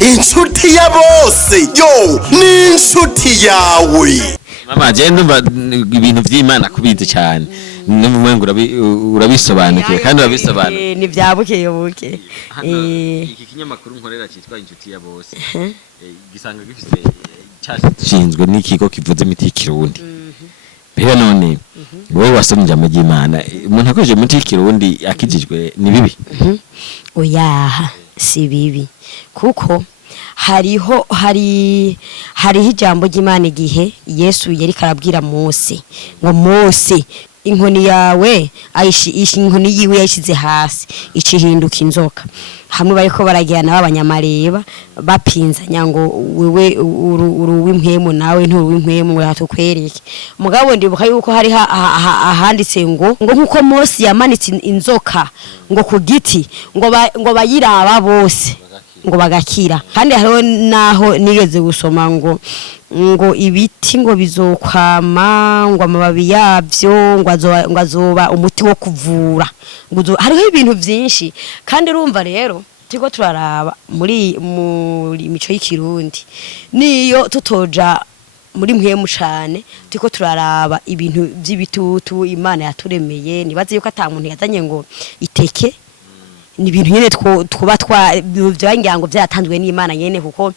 inshuti ya bose yo ni inshuti yawe. Mama je ndumva ibintu vy'Imana kubizi cyane n'umwengu urabisobanukiye kandi urabisobanukiye ni byabuke yobuke iki kinyamakuru nkorera cyitwa inshuti ya bose gisanga gifise cyashinzwe n'ikigo kivuze imiti y'ikirundi Bera none wowe wasomye ijambo ry'Imana umuntu akoresheje imiti y'ikirundi akijijwe ni bibi oyaha si bibi kuko hariho ijambo ry'Imana igihe Yesu yari karabwira Mose ngo Mose inkoni yawe inkoni yiwe yashize hasi icihinduka inzoka hamwe bariko baragirana b'abanyamareba bapinzanya ngo wewe uruw'impwemu nawe nturuw'impwemu ngo hatukwereke mugabo ndibuka yuko hari ahanditse ngo nkuko Mose yamanitse inzoka ngo ku giti ngo bayiraba bose ngo bagakira kandi hariho naho nigeze gusoma ngo ibiti ngo bizokwama ngo amababi yavyo ngo azoba umuti wo kuvura hariho ibintu byinshi kandi urumva rero tiko turaraba muri mico y'ikirundi niyo tutoja muri mpwemu cyane tiko turaraba ibintu by'ibitutu Imana yaturemeye nibaze yuko atamuntu yazanye ngo iteke ni ibintu nyene twuba byangirango byatanzwe n'Imana nyene kuko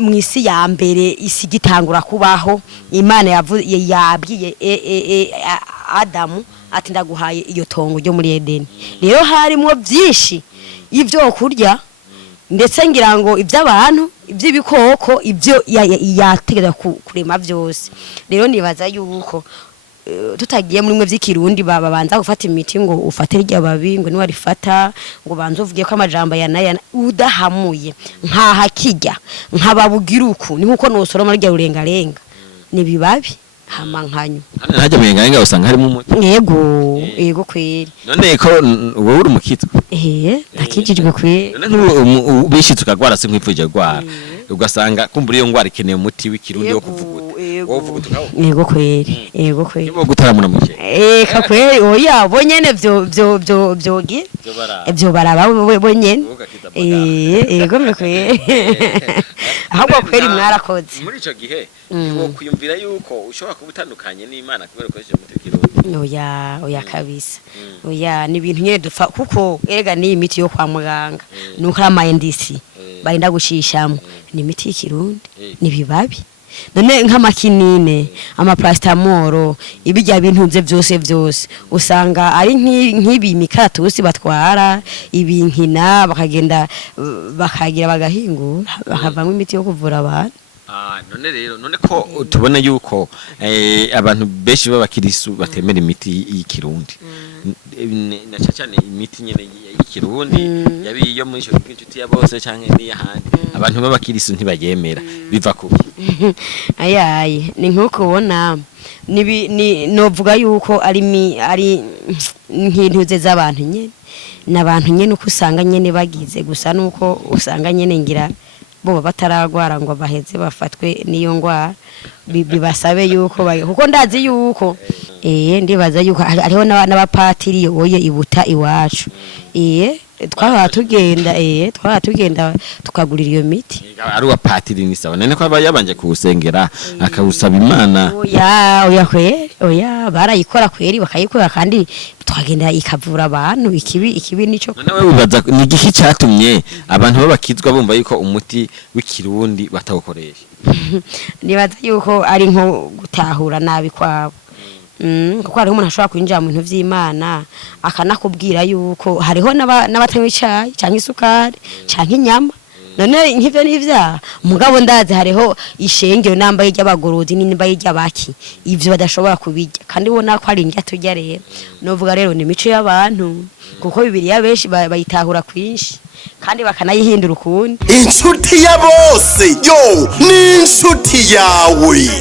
mwisi ya mbere isi gitangura kubaho Imana yabwiye Adamu ati ndaguhaye iyo tongo ryo muri Edeni rero harimo byinshi ivyo kurya ndetse ngira ngo iby'abantu iby'ibikoko ibyo yategeza kurema byose rero nibaza yuko tutagiye muri mwe vy'ikirundi babanza gufata imiti ngo ufate rya babi ngo ni warifata ngo banze uvuge ko amajambo yanaya udahamuye nka hakijya nkababugiruku ni nkuko nosoroma rya rurengarenga ni bibabi hamankanyo ntajya murengarenga usanga harimo umuti yego kweri none ko wowe uri umukitwa nakijijwe kweri none ubishitse ukagwara se nkwipfuje gwara ugasanga kumbura iyo ngwara ikeneye umuti w'ikirundi wo kuvuguta yego kweri nibo gutaramuna muke ka kweri oya bonyene byogi byo baraba bonyene yego kweri ahubwo kweri mwarakoze muri ico gihe ngo kuyumvira yuko ushobora kubutandukanye n'Imana kubera ko umuti w'ikirundi oya kabisa oya ni ibintu nyene dupfa kuko erega ni imiti yo kwa muganga nuko amayendisi barinda gushishamo ni imiti y'ikirundi ni bibabi none nk'amakinine amaprastamoro ibijya bintunze byose usanga ari nk'ibi mikaratusi batwara ibinkina bakagenda bakagira bagahingura bakavamo imiti yo kuvura abantu none ko tubona yuko abantu benshi b'abakirisu batemera imiti y'ikirundi na cyane imiti nyene y'ikirundi yabi yo muri cyo inshuti ya bose canke ni yahandi abantu b'abakirisu ntibagemera biva kubi ayaye ni nkuko ubona ni novuga yuko ari nk'intuze z'abantu nyene n'abantu nyene uko usanga nyene bagize gusa nuko usanga nyene ngira bo bataragwara ngo baheze bafatwe niyo ngwara bibasabe yuko kuko ndazi yuko ndibaza yuko ariho n'abapatiri yoye ibuta iwacu twaba tugenda tukagurira iyo miti ari wa patiri ni sawa nene ko abayabanje kuwusengera akawusaba Imana oya kweri barayikora kweri bakayikora kandi twagenda ikavura abantu ikibi nico none wewe ubaza ni gihi cyatumye abantu babakizwa bumva yuko umuti w'ikirundi batawukoresha nibaza yuko ari nko gutahura nabi kwabo kuko hariho umuntu ashobora kwinjira mu bintu vy'Imana akanakubwira yuko hariho n'abatanywa icayi canke isukari canke inyama none nk'ivyo n'ivyaha mugabo ndazi hariho ishengero nambaye ry'abagorodi n'imbaye ry'abaki ivyo badashobora kubijya kandi ubona ko ari indya turya rero novuga rero ni imico y'abantu kuko Bibiliya benshi bayitahura kwinshi kandi bakanayihindura ukundi inshuti ya bose yo ni inshuti yawe.